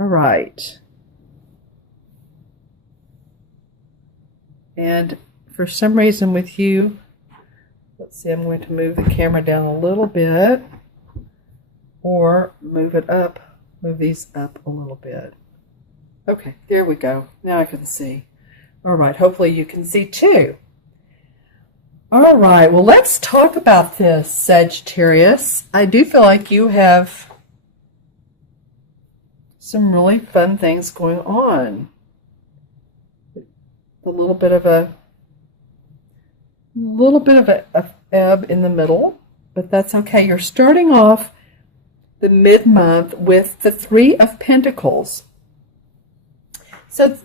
All right. And for some reason with you, let's see, I'm going to move the camera down a little bit or move it up, move these up a little bit. Okay, there we go. Now I can see. All right, hopefully you can see too. All right, well, let's talk about this, Sagittarius. I do feel like you have some really fun things going on. A little bit of a ebb in the middle, but that's okay. You're starting off the mid-month with the Three of Pentacles. So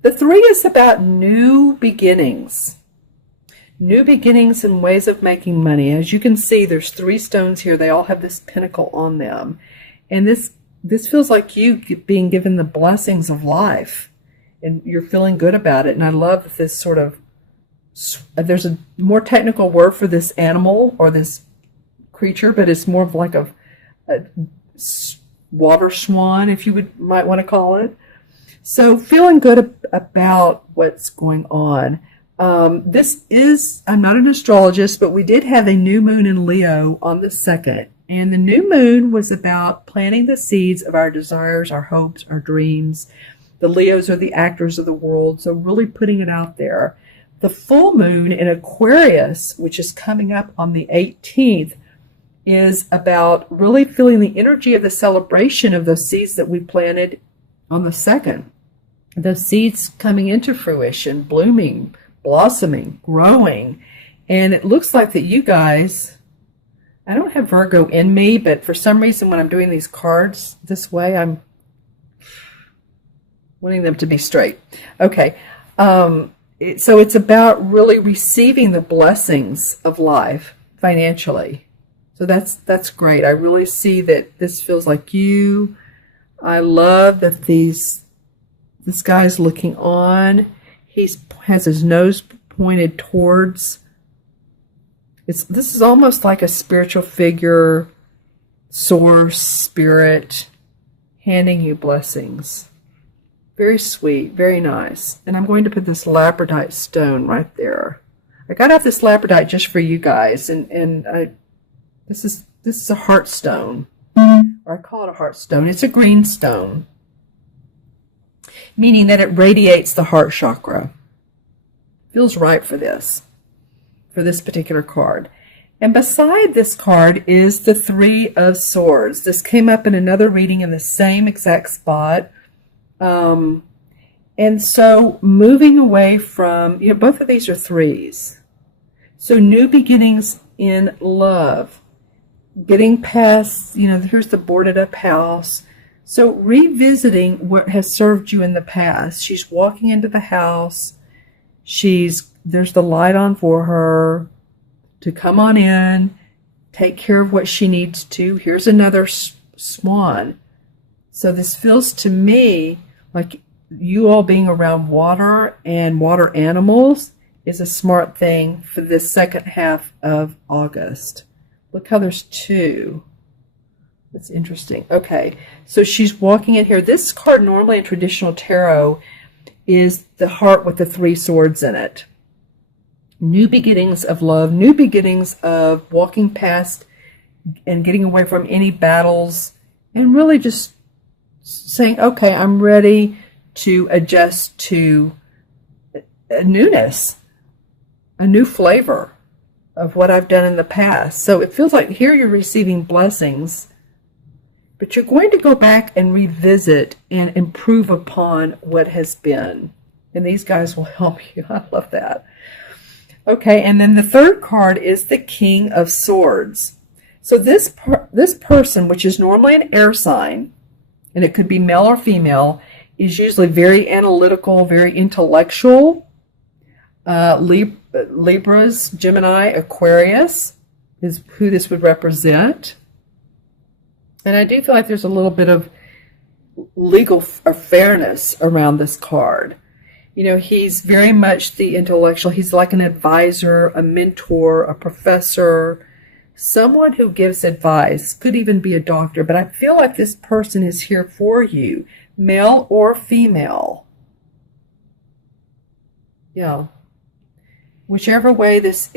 the 3 is about new beginnings. New beginnings and ways of making money. As you can see, there's 3 stones here. They all have this pentacle on them. And this feels like you being given the blessings of life. And you're feeling good about it. And I love that this sort of, there's a more technical word for this animal or this creature, but it's more of like a water swan, if you might want to call it. So feeling good about what's going on. This is, I'm not an astrologist, but we did have a new moon in Leo on the 2nd. And the new moon was about planting the seeds of our desires, our hopes, our dreams. The Leos are the actors of the world, so really putting it out there. The full moon in Aquarius, which is coming up on the 18th, is about really feeling the energy of the celebration of those seeds that we planted on the 2nd. Those seeds coming into fruition, blooming, blossoming, growing. And it looks like that you guys, I don't have Virgo in me, but for some reason when I'm doing these cards this way, I'm wanting them to be straight. Okay. So it's about really receiving the blessings of life financially. So that's great. I really see that this feels like you. I love that this guy's looking on. He has his nose pointed towards. This is almost like a spiritual figure, source, spirit, handing you blessings. Very sweet, very nice. And I'm going to put this labradorite stone right there. I got out this labradorite just for you guys, and this is a heart stone, or I call it a heart stone. It's a green stone, meaning that it radiates the heart chakra. Feels right for this particular card. And beside this card is the 3 of Swords. This came up in another reading in the same exact spot. And so moving away from, both of these are 3s. So new beginnings in love. Getting past, here's the boarded up house. So revisiting what has served you in the past. She's walking into the house. There's the light on for her to come on in, take care of what she needs to. Here's another swan. So this feels to me like you all being around water and water animals is a smart thing for this second half of August. Look how there's 2. That's interesting. Okay, so she's walking in here. This card normally in traditional tarot is the heart with the 3 swords in it. New beginnings of love, new beginnings of walking past and getting away from any battles, and really just saying, okay, I'm ready to adjust to a newness, a new flavor of what I've done in the past. So it feels like here you're receiving blessings, but you're going to go back and revisit and improve upon what has been. And these guys will help you. I love that. Okay, and then the third card is the King of Swords. So this person, which is normally an air sign, and it could be male or female, is usually very analytical, very intellectual. Libras, Gemini, Aquarius is who this would represent. And I do feel like there's a little bit of legal fairness around this card. He's very much the intellectual. He's like an advisor, a mentor, a professor, someone who gives advice, could even be a doctor, but I feel like this person is here for you, male or female. Yeah. Whichever way this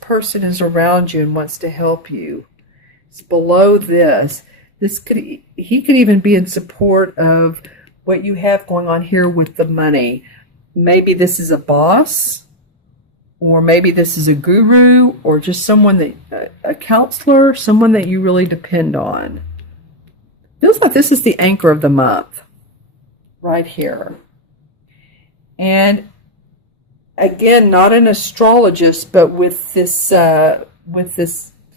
person is around you and wants to help you. It's below this. He could even be in support of what you have going on here with the money. Maybe this is a boss, or maybe this is a guru, or just someone that, a counselor, someone that you really depend on. Feels like this is the anchor of the month, right here. And again, not an astrologist, but with this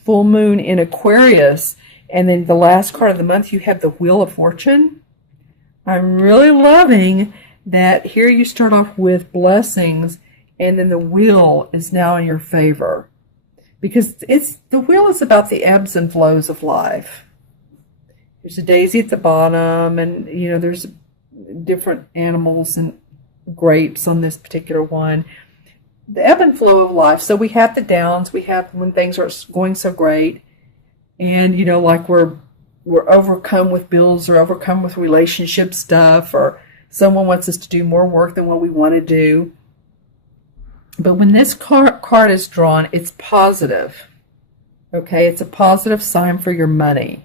full moon in Aquarius, and then the last card of the month, you have the Wheel of Fortune. I'm really loving that here you start off with blessings, and then the wheel is now in your favor. Because the wheel is about the ebbs and flows of life. There's a daisy at the bottom, and there's different animals and grapes on this particular one. The ebb and flow of life. So we have the downs, we have when things are going so great, and like we're overcome with bills, or overcome with relationship stuff, or someone wants us to do more work than what we want to do. But when this card is drawn, it's positive. Okay, it's a positive sign for your money.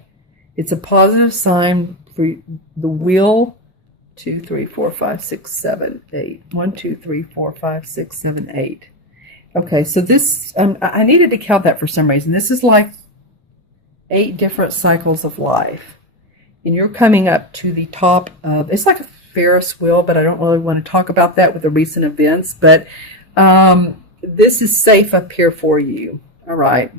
It's a positive sign for the wheel. 2, 3, 4, 5, 6, 7, 8. 1, 2, 3, 4, 5, 6, 7, 8. Okay, so this, I needed to count that for some reason. This is like 8 different cycles of life. And you're coming up to the top of, it's like a Ferris wheel, but I don't really want to talk about that with the recent events. But this is safe up here for you. All right.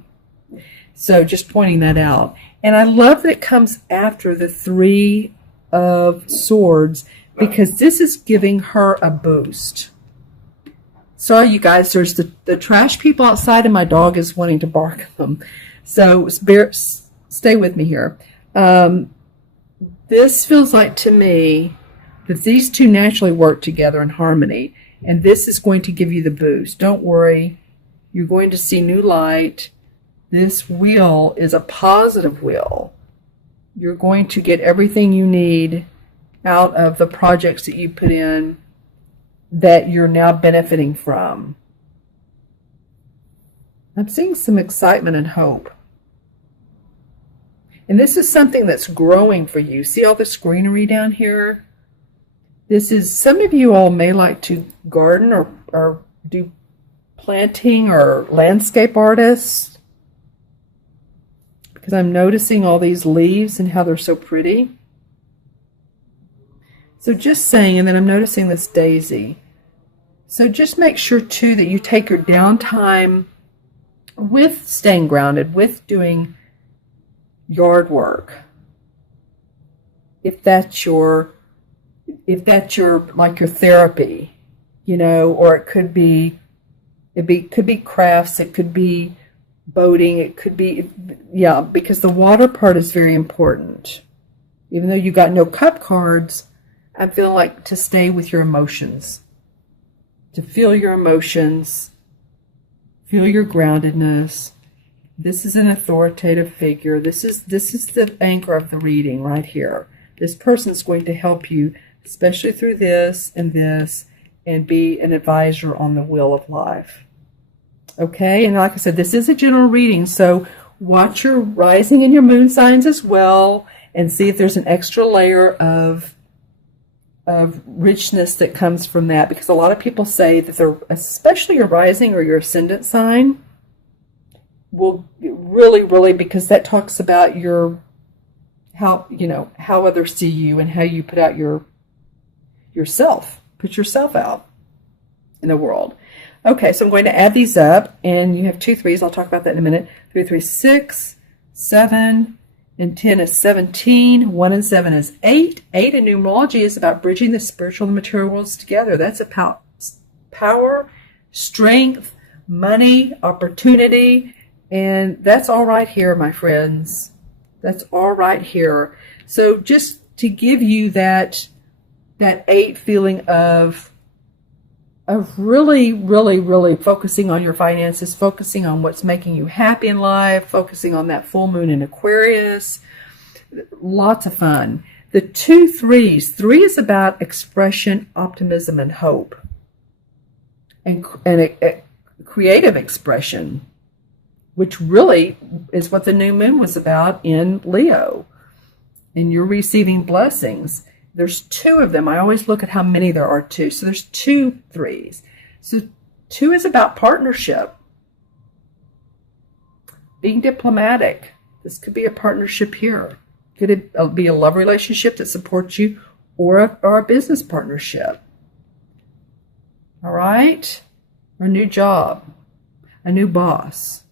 So just pointing that out. And I love that it comes after the 3 of Swords, because this is giving her a boost. Sorry, you guys, there's the trash people outside, and my dog is wanting to bark at them. So stay with me here. This feels like to me that these two naturally work together in harmony, and this is going to give you the boost. Don't worry. You're going to see new light. This wheel is a positive wheel. You're going to get everything you need out of the projects that you put in that you're now benefiting from. I'm seeing some excitement and hope. And this is something that's growing for you. See all this greenery down here? This is, some of you all may like to garden or do planting or landscape artists. Because I'm noticing all these leaves and how they're so pretty. So just saying, and then I'm noticing this daisy. So just make sure too that you take your downtime with staying grounded, with doing yard work. If that's your like your therapy, or it could be crafts, it could be boating, it could be, yeah, because the water part is very important. Even though you got no cup cards, I feel like to stay with your emotions, to feel your emotions, feel your groundedness. This is an authoritative figure. This is the anchor of the reading right here. This person is going to help you, especially through this, and be an advisor on the wheel of life. Okay, and like I said, this is a general reading, so watch your rising and your moon signs as well, and see if there's an extra layer of richness that comes from that, because a lot of people say that they're, especially your rising or your ascendant sign, will really, because that talks about how others see you and how you put out yourself, put yourself out in the world. Okay, so I'm going to add these up, and you have 2 3s. I'll talk about that in a minute. 3, 3, 6, 7, and 10 is 17. 1 and 7 is 8. 8 in numerology is about bridging the spiritual and material worlds together. That's about power, strength, money, opportunity, and that's all right here, my friends. That's all right here. So just to give you that 8 feeling of of really, really, really focusing on your finances, focusing on what's making you happy in life, focusing on that full moon in Aquarius. Lots of fun. The 2 3s. 3 is about expression, optimism, and hope. And a creative expression, which really is what the new moon was about in Leo. And you're receiving blessings. There's 2 of them. I always look at how many there are 2. So there's 2 3s. So 2 is about partnership. Being diplomatic. This could be a partnership here. Could it be a love relationship that supports you, or a business partnership? All right? Or a new job, a new boss.